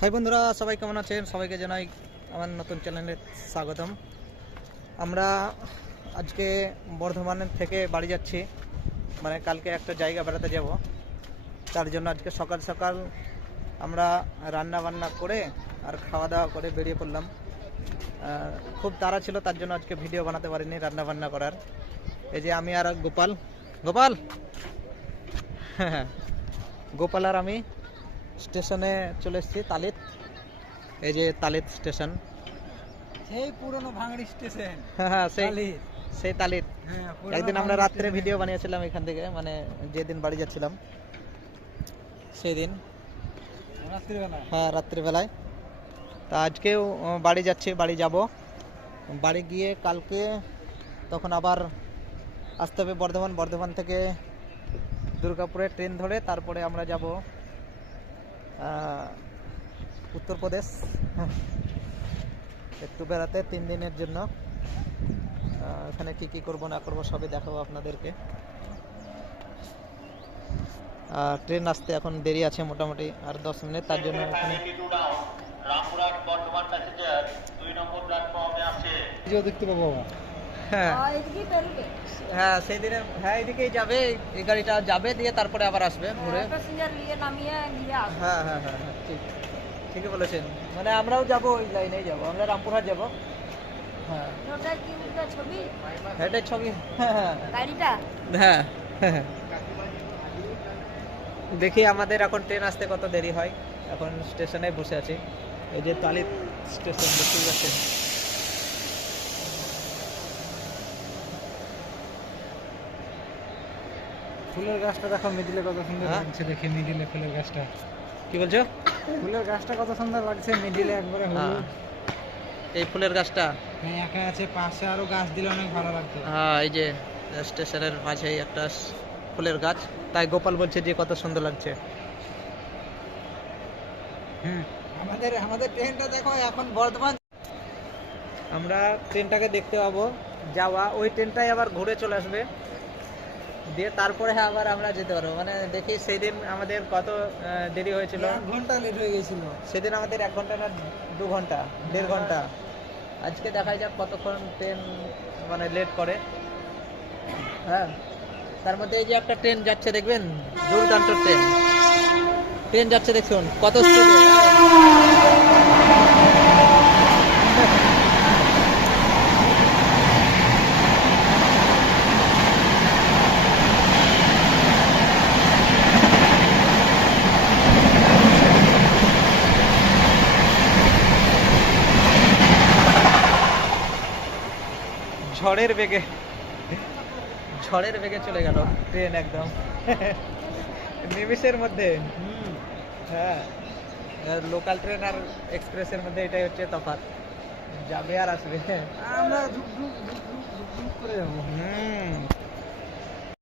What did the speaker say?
High বন্ধুরা, সবাই কেমন আছেন? সবাইকে জানাই আমার নতুন চ্যানেলে স্বাগতম। আমরা আজকে বর্ধমান থেকে বাড়ি যাচ্ছি, মানে কালকে একটা জায়গা বেড়াতে যাব। তার জন্য আজকে সকাল সকাল আমরা রান্না বান্না করে আর খাওয়া দাওয়া করে বেরিয়ে পড়লাম। খুব তাড়া ছিল, তার জন্য আজকে ভিডিও বানাতে পারিনি রান্না বান্না করার। এই যে আমি আর গোপাল গোপাল গোপাল আর আমি স্টেশনে চলে এসেছি, তালিত। এই যে তালিত স্টেশন, সেই পুরনো ভাঙড়ি স্টেশন। হ্যাঁ সেই তালিত। একদিন আমরা রাত্রে ভিডিও বানিয়েছিলাম এখান থেকে, মানে যেদিন বাড়ি যাচ্ছিলাম সেই দিন, হ্যাঁ রাত্রিবেলায়। তা আজকেও বাড়ি যাচ্ছি, বাড়ি যাব। বাড়ি গিয়ে কালকে তখন আবার আসতে হবে বর্ধমান থেকে দুর্গাপুরে ট্রেন ধরে তারপরে আমরা যাব উত্তরপ্রদেশ একটু বেড়াতে 3 দিনের জন্য। এখানে কি করব না করব সবই দেখাবো আপনাদেরকে। ট্রেন আসতে এখন দেরি আছে মোটামুটি আর 10 মিনিট, তার জন্য এখানে দেখতে পাবো। হ্যাঁ সেই দিনে, হ্যাঁ এদিকেই যাবে, এই গাড়িটা যাবে দিয়ে তারপরে আবার আসবে ঘুরে। হ্যাঁ হ্যাঁ হ্যাঁ হ্যাঁ ঠিক, ঠিকই বলেছেন। মানে আমরাও যাব, ওই লাইনেই যাব, আমরা রামপুরহাট যাব। হ্যাঁ এটাই ছবি। হ্যাঁ হ্যাঁ দেখি আমাদের এখন ট্রেন আসতে কত দেরি হয়। এখন স্টেশনে বসে আছি, এই যে তালিত স্টেশন দেখতে পাচ্ছেন। ফুলের গাছটা দেখো মিডিলে কত সুন্দর হ্যাঁ? লাগছে। দেখে মিডিলে ফুলের গাছটা, কি বলছো? ফুলের গাছটা কত সুন্দর লাগছে মিডিলে একবারে হলুদ। এই ফুলের গাছটা একা আছে, পাশে আরো গাছ দিলে অনেক ভালো লাগতো। হ্যাঁ এই যে স্টেশনের মাঝেই একটা ফুলের গাছ, তাই গোপাল বলছে যে কত সুন্দর লাগছে। আমাদের ট্রেনটা দেখো এখন বর্ধমান। আমরা ট্রেনটাকে দেখতে পাবো যাওয়া, ওই ট্রেনটাই আবার ঘুরে চলে আসবে দিয়ে তারপরে আবার আমরা যেতে পারবো। মানে দেখি সেদিন আমাদের কত দেরি হয়েছিল, 1 ঘন্টা লেট হয়ে গেছিল সেদিন আমাদের 1 ঘন্টা না 2 ঘন্টা, 1.5 ঘন্টা। আজকে দেখা যাক কতক্ষণ ট্রেন মানে লেট করে। হ্যাঁ তার মধ্যে এই যে একটা ট্রেন যাচ্ছে দেখবেন, দুর্দান্ত ট্রেন যাচ্ছে দেখুন কত স্পিডে। ঝড়ের বেগে চলে গেল ট্রেন একদম নিমিষের মধ্যে। হ্যাঁ লোকাল ট্রেন আর এক্সপ্রেসের মধ্যে এটাই হচ্ছে তফাৎ, যাবে আর আসবে। আমরা ধুক ধুক ধুক ধুক ধুক ধুক করে যাবো।